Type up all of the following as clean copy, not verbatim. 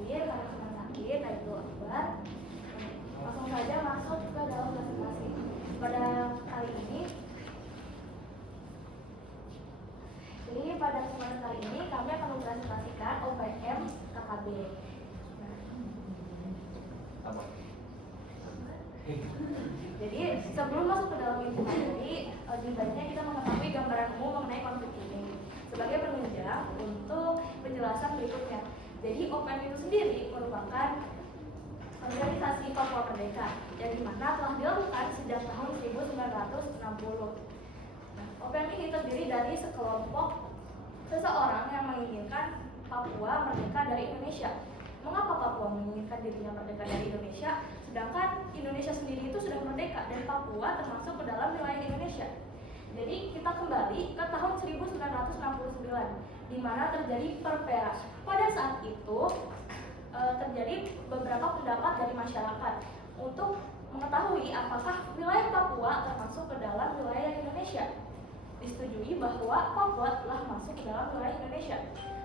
hadir karena sedang sakit, yaitu Akbar. Langsung saja masuk ke dalam presentasi. Pada kali ini, pada kesempatan kali ini kami akan mempresentasikan OPM KKB. Jadi sebelum masuk ke dalam inti materi, lebih baiknya kita mengetahui gambaran umum mengenai konflik ini sebagai penunjang untuk penjelasan berikutnya. Jadi OPM itu sendiri merupakan organisasi Papua Merdeka yang dimana telah dilakukan sejak tahun 1960. OPM ini terdiri dari sekelompok seseorang yang menginginkan Papua merdeka dari Indonesia. Mengapa Papua menginginkan dirinya merdeka dari Indonesia, sedangkan Indonesia sendiri itu sudah merdeka dan Papua termasuk ke dalam wilayah Indonesia? Jadi kita kembali ke tahun 1969, di mana terjadi perperas. Pada saat itu terjadi beberapa pendapat dari masyarakat untuk mengetahui apakah wilayah Papua termasuk ke dalam wilayah Indonesia. Disetujui bahwa Papua telah masuk ke dalam wilayah Indonesia.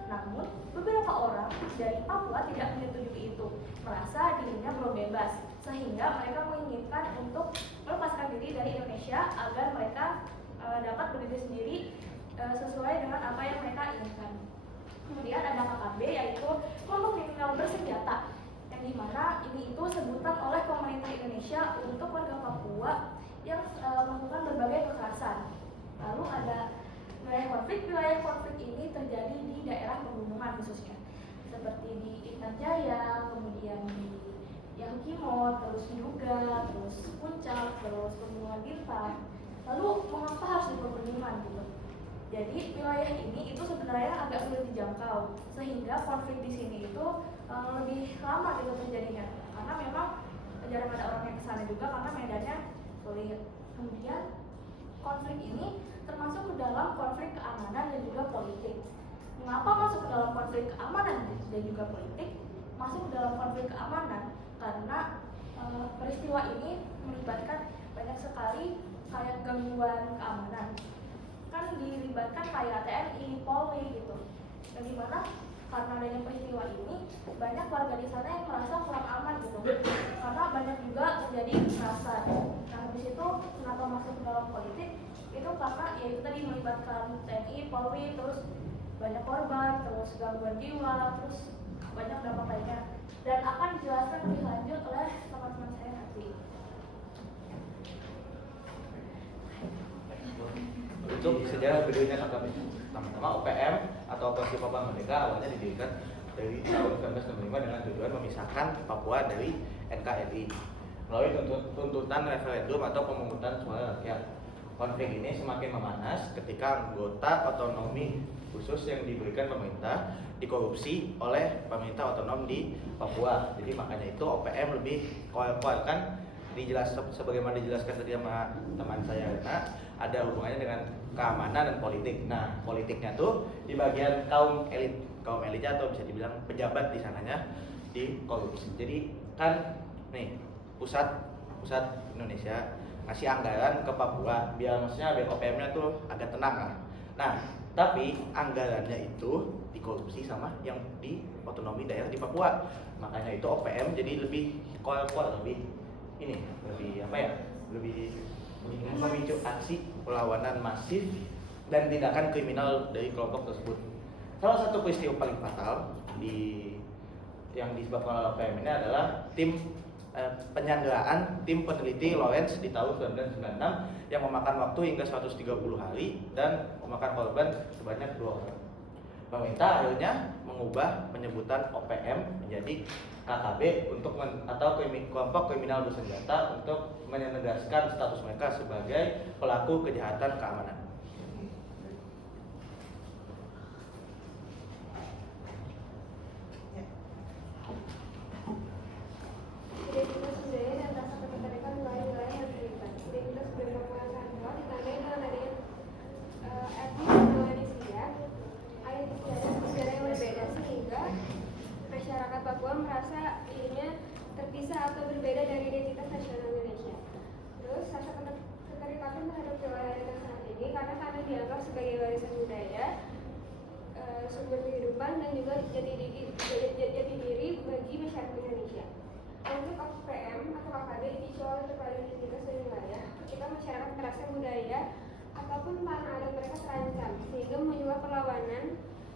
Namun, beberapa orang dari Papua tidak menyetujui itu, merasa dirinya belum bebas, sehingga mereka menginginkan untuk melepaskan diri dari Indonesia agar mereka dapat berdiri sendiri sesuai dengan apa yang mereka inginkan. Kemudian ada KKB, yaitu kelompok kriminal bersenjata, yang dimana ini itu sebutan oleh pemerintah Indonesia untuk warga Papua yang melakukan berbagai kekerasan. Lalu ada wilayah konflik ini terjadi di daerah pegunungan khususnya, seperti di Intan Jaya, kemudian di Yahukimo, terus Yuga, terus Puncak, terus Pegunungan Bintang. Lalu mengapa harus di pegunungan gitu? Jadi wilayah ini itu sebenarnya agak sulit dijangkau, sehingga konflik di sini itu lebih lama gitu terjadinya, karena memang jarang ada orang yang kesana juga karena medannya sulit. Kemudian konflik ini termasuk ke dalam konflik keamanan dan juga politik. Mengapa masuk ke dalam konflik keamanan dan juga politik? Masuk ke dalam konflik keamanan karena peristiwa ini melibatkan banyak sekali kayak gangguan keamanan. Kan dilibatkan kayak TNI, Polri gitu. Dan dimana karena adanya peristiwa ini banyak warga di sana yang merasa kurang aman gitu. Karena banyak juga terjadi kekerasan. Nah, habis itu kenapa masuk ke dalam politik? Itu karena ya itu tadi melibatkan TNI, Polri, terus banyak korban, terus gangguan jiwa, terus banyak dampak lainnya. Dan akan dijelaskan lebih lanjut oleh teman-teman saya nanti. Untuk sejarah berdirinya KKB, pertama-tama OPM atau Operasi Papua Merdeka awalnya didirikan dari tahun 1965 dengan tujuan memisahkan Papua dari NKRI melalui tuntutan referendum atau pemungutan suara rakyat. Konflik ini semakin memanas ketika anggota otonomi khusus yang diberikan pemerintah dikorupsi oleh pemerintah otonom di Papua. Jadi makanya itu OPM lebih kuat kan, sebagaimana dijelaskan tadi sama teman saya Rena, ada hubungannya dengan keamanan dan politik. Nah, politiknya tuh di bagian kaum elitnya atau bisa dibilang pejabat di sananya dikorupsi. Jadi kan nih pusat Indonesia ngasih anggaran ke Papua biar maksudnya OPM-nya tuh agak tenang lah. Nah, tapi anggarannya itu dikorupsi sama yang di otonomi daerah di Papua. Makanya itu OPM jadi lebih kuat, lebih memicu aksi perlawanan masif dan tindakan kriminal dari kelompok tersebut. Salah satu peristiwa paling fatal yang disebabkan oleh OPM ini adalah penyanderaan tim peneliti Lawrence di tahun 1996 yang memakan waktu hingga 130 hari dan memakan korban sebanyak 2 orang. Pemerintah akhirnya mengubah penyebutan OPM menjadi KKB atau kelompok kriminal bersenjata untuk menegaskan status mereka sebagai pelaku kejahatan keamanan. Identitas budaya dan rasa ketertarikan wilayah-wilayah yang terlibat. Identitas budaya Papua Nusantara ditandai dengan adanya etnis dan istiadat yang berbeda sehingga masyarakat Papua merasa dirinya terpisah atau berbeda dari identitas nasional Indonesia. Terus rasa keterikatan terhadap wilayah dan saat ini karena kepada identitas dan wilayah ketika masyarakat merasa budaya ataupun tanah adat mereka terancam, sehingga menunjukkan perlawanan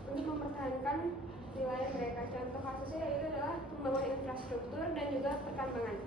untuk mempertahankan wilayah mereka. Contoh kasusnya yaitu adalah pembangunan infrastruktur dan juga pertambangan.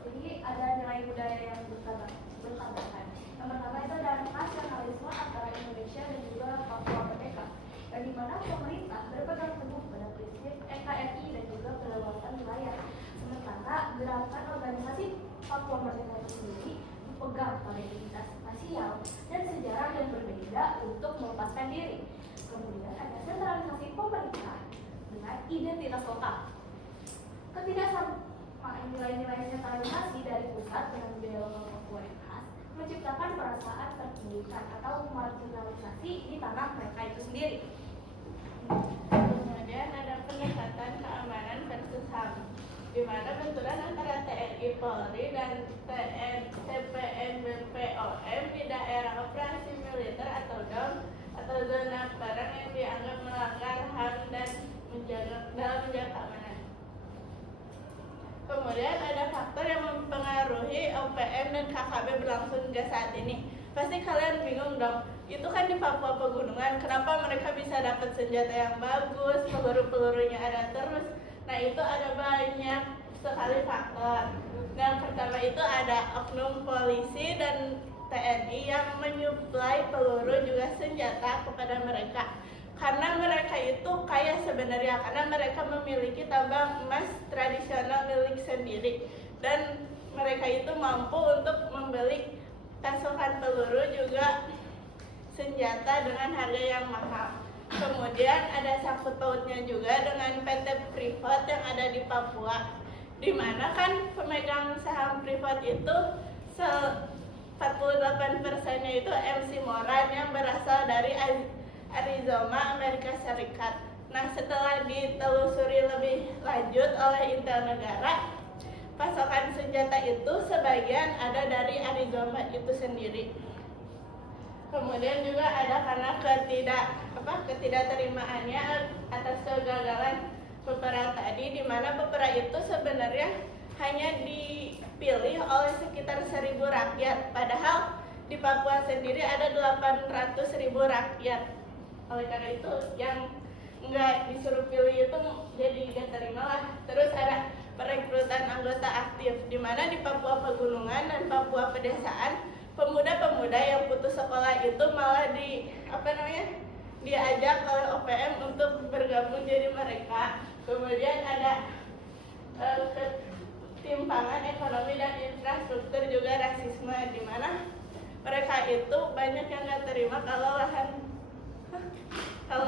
Jadi ada nilai budaya yang bertabrakan. Yang pertama itu ada nasionalisme antara Indonesia dan juga Papua Merdeka, yang dimana pemerintah berpegang teguh pada prinsip NKRI dan juga kedaulatan wilayah. Sementara gerakan organisasi Papua Merdeka itu sendiri berpegang pada identitas rasial dan sejarah yang berbeda untuk melepaskan diri. Kemudian ada sentralisasi pemerintah dengan identitas lokal. Ketidaksamaan nilai-nilai sentralisasi dari pusat dengan budaya lokal Papua yang khas menciptakan perasaan tertinggikan atau marginalisasi di tanah mereka itu sendiri. Kemudian ada pendekatan keamanan versus HAM, di mana benturan antara TNI Polri dan TPN BPOM di daerah operasi militer atau DOM atau zona perang yang dianggap melanggar HAM dan menjaga keamanan. Kemudian ada faktor yang mempengaruhi OPM dan KKB berlangsung hingga saat ini. Pasti kalian bingung dong, itu kan di Papua Pegunungan, kenapa mereka bisa dapat senjata yang bagus, peluru-pelurunya ada terus. Nah itu ada banyak sekali faktor. Yang pertama itu ada oknum polisi dan TNI yang menyuplai peluru juga senjata kepada mereka. Karena mereka itu kaya sebenarnya, karena mereka memiliki tambang emas tradisional milik sendiri. Dan mereka itu mampu untuk membeli pasokan peluru juga senjata dengan harga yang mahal. Kemudian ada sangkut pautnya juga dengan PT Freeport yang ada di Papua, di mana kan pemegang saham Freeport itu 48%-nya itu MC Moran yang berasal dari Arizona, Amerika Serikat. Nah, setelah ditelusuri lebih lanjut oleh Intel Negara, pasokan senjata itu sebagian ada dari Arizona itu sendiri. Kemudian juga ada karena ketidakterimaannya atas kegagalan Pepera tadi, di mana Pepera itu sebenarnya hanya dipilih oleh sekitar 1.000 rakyat, padahal di Papua sendiri ada 800.000 rakyat. Oleh karena itu yang nggak disuruh pilih itu jadi gak terima lah. Terus ada perekrutan anggota aktif, di mana di Papua Pegunungan dan Papua Pedesaan pemuda-pemuda yang putus sekolah itu malah diajak oleh OPM untuk bergabung jadi mereka. Kemudian ada ketimpangan ekonomi dan infrastruktur juga rasisme, di mana mereka itu banyak yang nggak terima kalau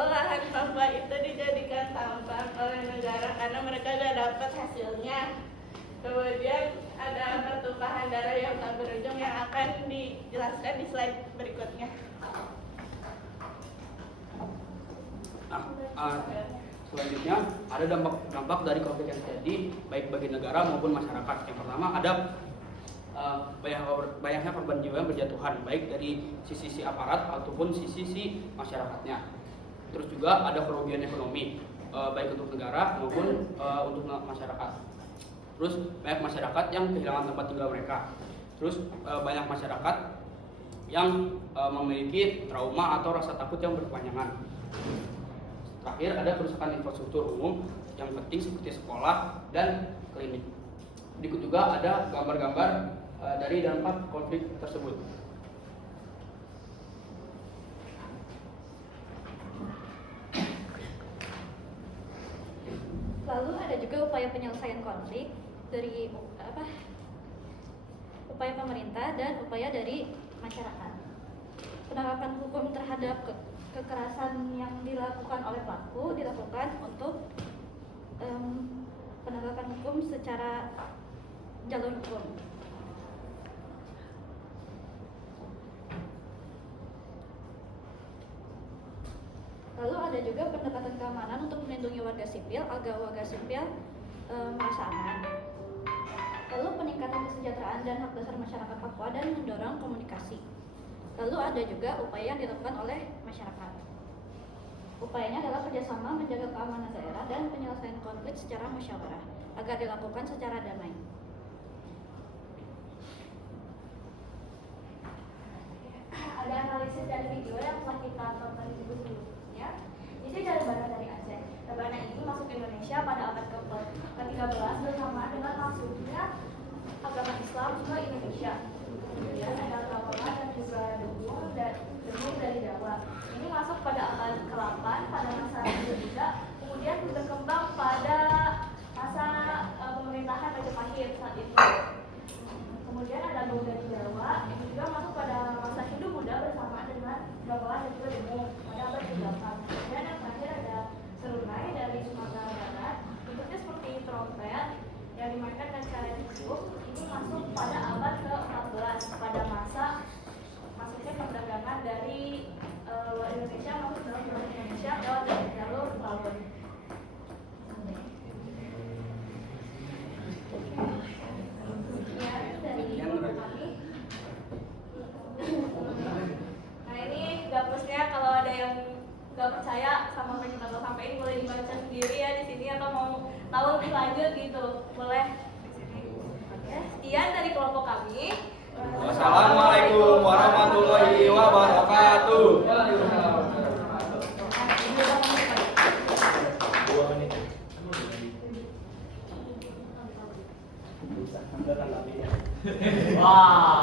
lahan Papua itu dijadikan tambang oleh negara karena mereka gak dapat hasilnya. Kemudian ada pertumpahan darah yang tak berujung yang akan dijelaskan di slide berikutnya. Selanjutnya ada dampak dari konflik yang terjadi baik bagi negara maupun masyarakat. Yang pertama ada banyaknya korban jiwa yang berjatuhan baik dari sisi aparat ataupun sisi masyarakatnya. Terus juga ada kerugian ekonomi baik untuk negara maupun untuk masyarakat. Terus banyak masyarakat yang kehilangan tempat tinggal mereka. Terus banyak masyarakat yang memiliki trauma atau rasa takut yang berkepanjangan. Terakhir ada kerusakan infrastruktur umum yang penting seperti sekolah dan klinik. Berikut juga ada gambar-gambar dari dampak konflik tersebut. Lalu ada juga upaya penyelesaian konflik dari upaya pemerintah dan upaya dari masyarakat. Penegakan hukum terhadap kekerasan yang dilakukan oleh pelaku dilakukan untuk penegakan hukum secara jalur hukum. Lalu ada juga pendekatan keamanan untuk melindungi warga sipil agar warga sipil merasa aman. Lalu peningkatan kesejahteraan dan hak dasar masyarakat Papua dan mendorong komunikasi. Lalu ada juga upaya yang dilakukan oleh masyarakat. Upayanya adalah kerjasama menjaga keamanan daerah dan penyelesaian konflik secara musyawarah agar dilakukan secara damai. Ada analisis dari video yang telah kita tonton di buku sebelumnya. Ini dari Rebana dari Aceh. Rebana ini masuk ke Indonesia pada abad ke-13 bersamaan dengan masuknya agama Islam ke Indonesia. Kemudian ada Kawalan dan juga Demung dari Jawa. Ini masuk pada abad ke-8 pada masa Indonesia. Kemudian berkembang pada masa pemerintahan Majapahit saat itu. Kemudian ada Bau dari Jawa, ini juga masuk pada masa Hindu Buddha bersamaan dengan Gamelan dan juga Demung pada abad ke-8. Kemudian yang terakhir ada Serunai dari Sumatera Barat, bentuknya seperti trompet yang dimainkan dengan cara ditiup. Ini masuk pada abad ke-14 pada masa masuknya perdagangan dari luar Indonesia masuk dalam luar Indonesia lewat jalur laut. Nah ini gapusnya, kalau ada yang nggak percaya sama apa yang kita sampaikan boleh dibaca sendiri ya di sini, atau mau tahu lebih lanjut gitu boleh di sini. Oke, sekian dari kelompok kami. Wassalamualaikum warahmatullahi wabarakatuh. Wah.